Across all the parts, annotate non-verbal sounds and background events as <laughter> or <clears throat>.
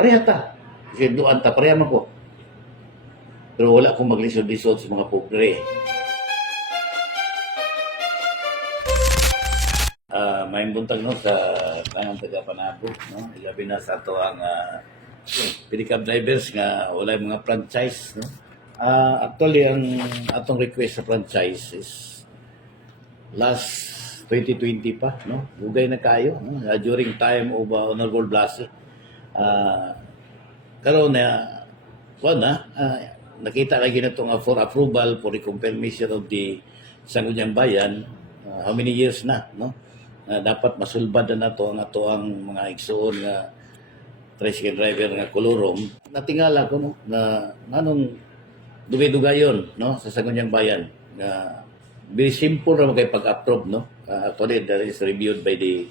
Pareha ta. Kasi doon ta, pareha man ko. Pero wala akong maglisod-lisod sa mga pobre. Ah, may buntag no sa kanang taga Panabo no ilabi na sa ato ang uh, pedicab drivers nga wala mga franchise no Ah, actually ang atong request sa franchise is last 2020 pa no ugay na kayo no? Ah, during time of uh, honorable Blasi ah karon na kuan na ah, nakita lagi na nga for approval for confirmation of the Sangguniang Bayan. Ah, how many years na no? Na dapat masulbad na nato ang ato ang mga igsoon nga tricycle driver nga kolorom natingala ko no na nanong dugay-dugayon no sa Sangguniang Bayan. Nga very simple ra kay pag-approve no? Uh, actually that is reviewed by the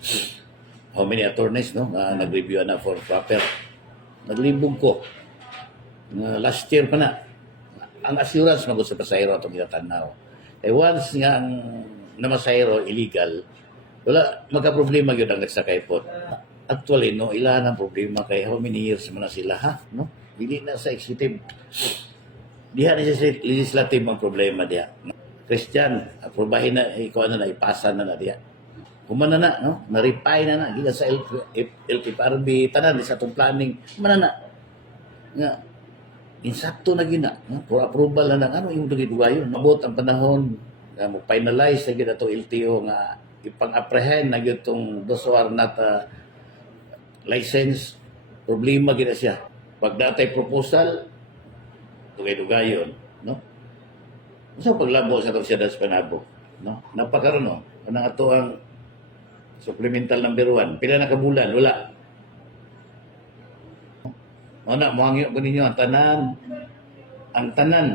how many attorneys no nga nag-review na for proper naglibog ko? Nga last year pa na. Ang assurance magod sa pasahero atong ginatanaw eh once nga ang namasahero illegal wala magka-problema gyud ang nagsakay po. Actually no ilan ang problema kay how many years man na sila ha no? Dili na sa executive. Diha na sa legislative ang problema diha. Christian aprobahin na ikaw na na ipasa na na diha Humana na, no? Na-reply na na. Gila sa LP, LPRB, tanan, sa itong planning. Humana na. Nga, insakto na gina. No? For approval na ng ano, yung dugi-dugayon. Mabot ang panahon, nga mo finalize na gina itong LTO nga ipang-apprehend na itong doswar na ta license. Problema gina siya. Pag datay proposal, dugay-dugayon. No? So paglabo sa itong siya sa panabo. No? Napakaroon, no? Anong ato ang supplemental number one. Pila na kabulan? Wala. O na, muhangyo ko ninyo ang tanan. Ang tanan.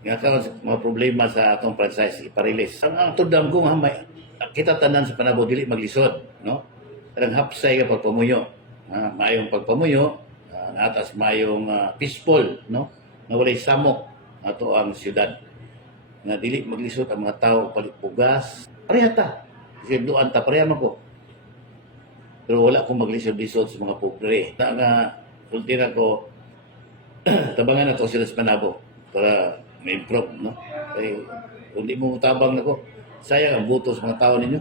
Nga ka mga problema sa atong franchise iparilis. Ang ang tudam ko nga kita tanan sa panabo dili maglisod, no? Parang hapsay ka pagpamuyo. Ah, mayong pagpamuyo, ah, atas mayong ah, peaceful, no? Na walay samok ato ang syudad. Nga dili maglisod ang mga tao palit pugas. Pareha ta. Kasi doon ta pareha man ko. Pero wala akong maglisod-lisod sa mga pobre. Na nga, ultira ko, <clears throat> tabangan na to sila sa Panabo para may improve, no? Kaya, kung di mo tabang na ko, sayang ang buto sa mga tao ninyo.